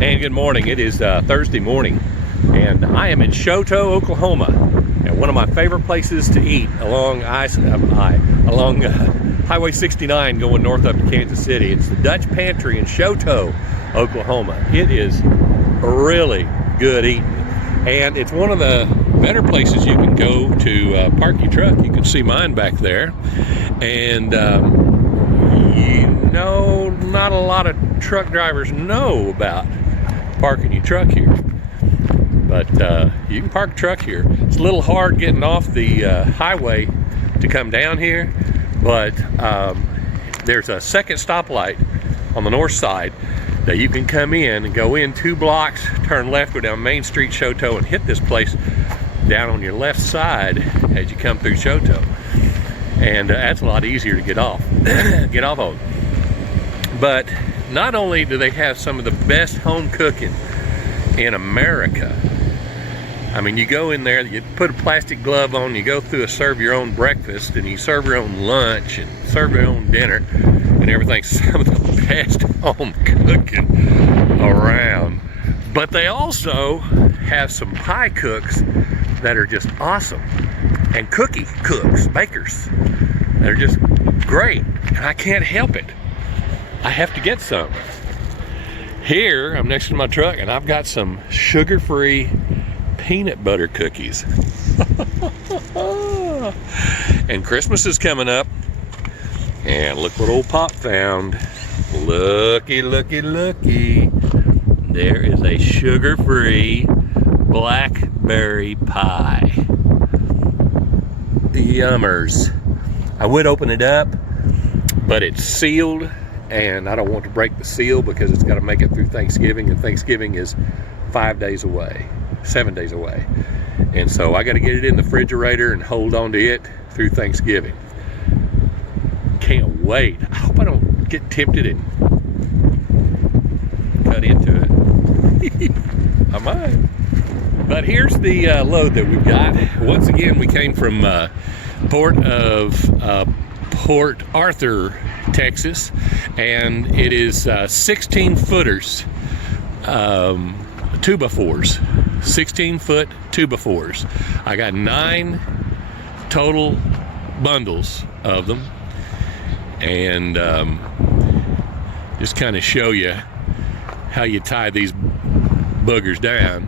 And good morning. It is Thursday morning, and I am in Choteau, Oklahoma, and one of my favorite places to eat along Highway 69 going north up to Kansas City. It's the Dutch Pantry in Choteau, Oklahoma. It is really good eating, and it's one of the better places you can go to park your truck. You can see mine back there, and not a lot of truck drivers know about parking your truck here, but you can park a truck here. It's a little hard getting off the highway to come down here, but there's a second stoplight on the north side that you can come in and go in 2 blocks, turn left, go down Main Street, Choteau, and hit this place down on your left side as you come through Choteau. And that's a lot easier to get off on. But not only do they have some of the best home cooking in America, I mean, you go in there, you put a plastic glove on, you go through serve your own breakfast, and you serve your own lunch, and serve your own dinner, and everything's some of the best home cooking around. But they also have some pie cooks that are just awesome, and cookie cooks, bakers, that are just great, and I can't help it. I have to get some. Here, I'm next to my truck, and I've got some sugar-free peanut butter cookies. And Christmas is coming up, and look what old Pop found. Looky, looky, looky. There is a sugar-free blackberry pie. Yummers. I would open it up, but it's sealed, and I don't want to break the seal because it's got to make it through Thanksgiving, and Thanksgiving is 7 days away. And so I got to get it in the refrigerator and hold on to it through Thanksgiving. Can't wait. I hope I don't get tempted and cut into it. I might. But here's the load that we've got. Once again, we came from Port Arthur, Texas, and it is 16 footers, 2x4s, 16-foot 2x4s. I got 9 total bundles of them, and just kind of show you how you tie these boogers down.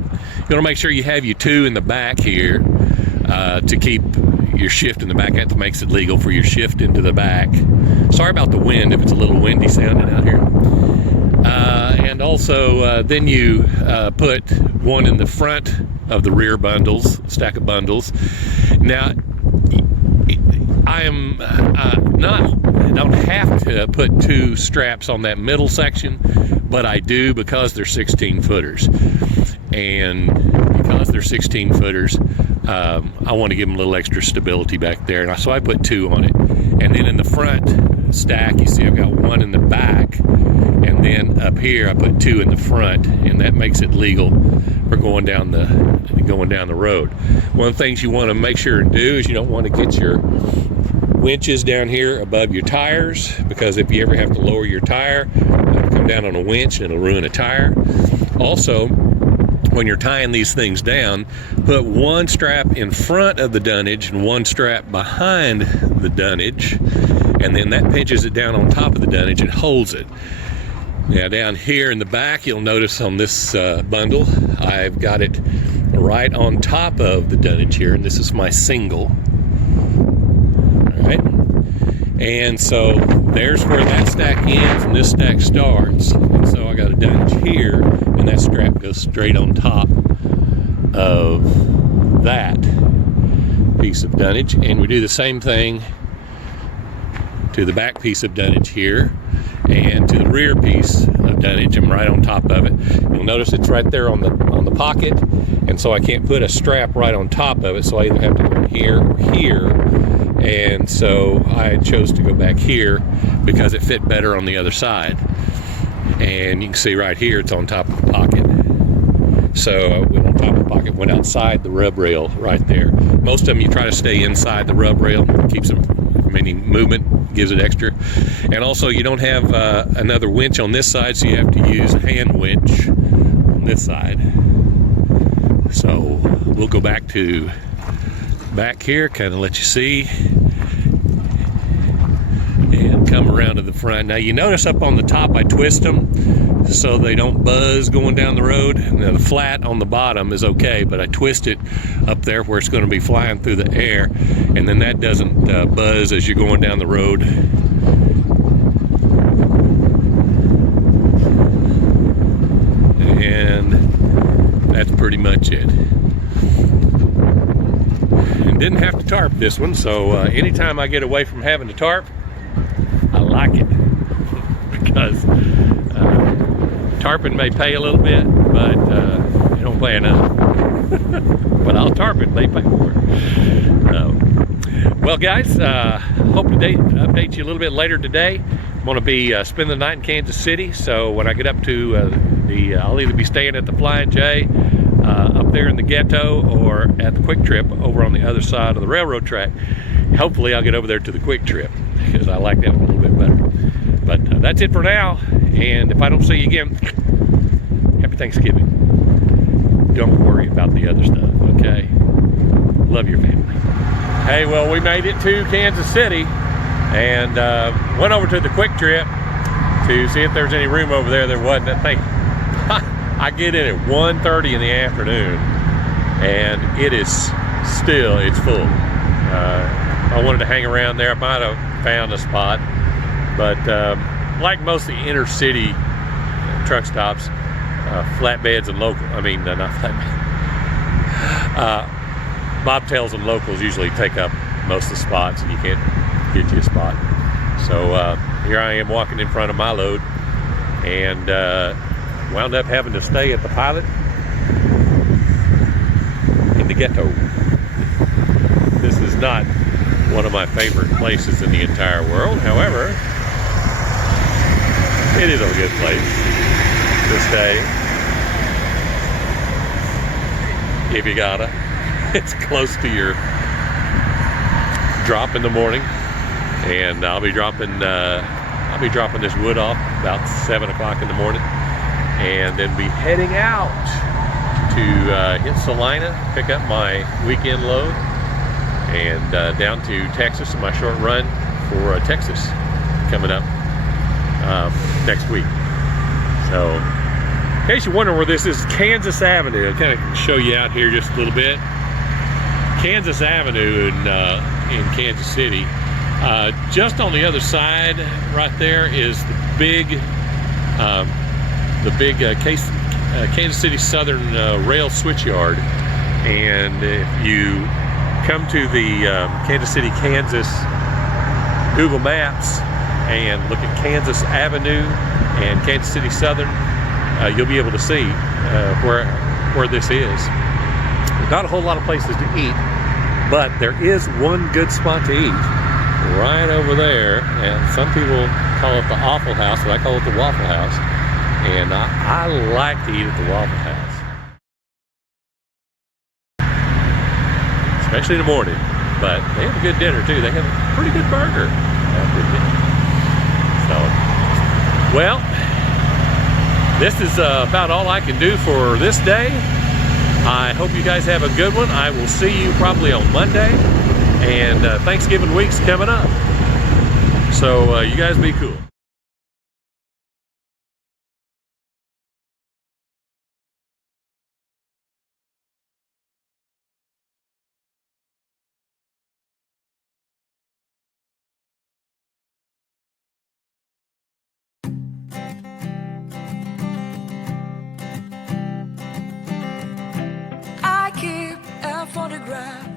You want to make sure you have your 2 in the back here to keep your shift in the back. That makes it legal for your shift into the back. Sorry about the wind if it's a little windy sounding out here. And also then you put 1 in the front of the rear bundles, stack of bundles. Now I don't have to put 2 straps on that middle section, but I do because they're 16 footers. And because they're 16 footers, I want to give them a little extra stability back there, and so I put 2 on it. And then in the front stack, you see I've got 1 in the back, and then up here I put 2 in the front, and that makes it legal for going down the road. One of the things you want to make sure and do is you don't want to get your winches down here above your tires, because if you ever have to lower your tire, it'll come down on a winch and it'll ruin a tire. Also, when you're tying these things down, put 1 strap in front of the dunnage and 1 strap behind the dunnage, and then that pinches it down on top of the dunnage and holds it. Now down here in the back, you'll notice on this bundle, I've got it right on top of the dunnage here, and this is my single. All right, and so there's where that stack ends and this stack starts. And so I got a dunnage here, and that strap goes straight on top of that piece of dunnage. And we do the same thing to the back piece of dunnage here, and to the rear piece of dunnage. I'm right on top of it. You'll notice it's right there on the pocket, and so I can't put a strap right on top of it, so I either have to go here or here. And so I chose to go back here because it fit better on the other side. And you can see right here it's on top of the pocket. So I went on top of the pocket, went outside the rub rail right there. Most of them you try to stay inside the rub rail, keeps them from any movement gives it extra. And also you don't have another winch on this side, so you have to use a hand winch on this side. So we'll go back here, kind of let you see, and come around to the front. Now you notice up on the top I twist them so they don't buzz going down the road. Now the flat on the bottom is okay, but I twist it up there where it's going to be flying through the air, and then that doesn't buzz as you're going down the road. And that's pretty much it. And didn't have to tarp this one, so anytime I get away from having to tarp, I like it. Because tarping may pay a little bit, but you don't pay enough. But I'll tarp it, they pay for it. Well guys, hope to update you a little bit later today. I'm going to be spending the night in Kansas City, so when I get up to I'll either be staying at the Flying J up there in the ghetto, or at the Quick Trip over on the other side of the railroad track. Hopefully I'll get over there to the Quick Trip, because I like that one a little bit better. But that's it for now, and if I don't see you again, happy Thanksgiving. Don't worry about the other stuff, okay? Love your family. Hey, well, we made it to Kansas City, and went over to the Quick Trip to see if there's any room over there. There wasn't. I think I get in at 1:30 in the afternoon, and it's full. I wanted to hang around there. I might have found a spot, but like most of the inner city truck stops, flatbeds and local, not flatbed, bobtails and locals usually take up most of the spots, and you can't get you a spot. So here I am walking in front of my load, and wound up having to stay at the Pilot in the ghetto. This is not one of my favorite places in the entire world. However, it is a good place to stay if you gotta. It's close to your drop in the morning, and I'll be dropping this wood off about 7 o'clock in the morning, and then be heading out to hit Salina, pick up my weekend load, and down to Texas, my short run for Texas coming up next week. So in case you're wondering where this is, Kansas Avenue. I'll kind of show you out here just a little bit. Kansas Avenue in Kansas City. Just on the other side right there is the big Kansas City Southern rail switchyard. And if you come to the Kansas City, Kansas Google Maps and look at Kansas Avenue and Kansas City Southern, you'll be able to see where this is. Not a whole lot of places to eat, but there is one good spot to eat right over there, and some people call it the Affle House, but I call it the Waffle House, and I like to eat at the Waffle House, especially in the morning. But they have a good dinner too. They have a pretty good burger after dinner. So, well, this is about all I can do for this day. I hope you guys have a good one. I will see you probably on Monday, and Thanksgiving week's coming up. So you guys be cool. I keep a photograph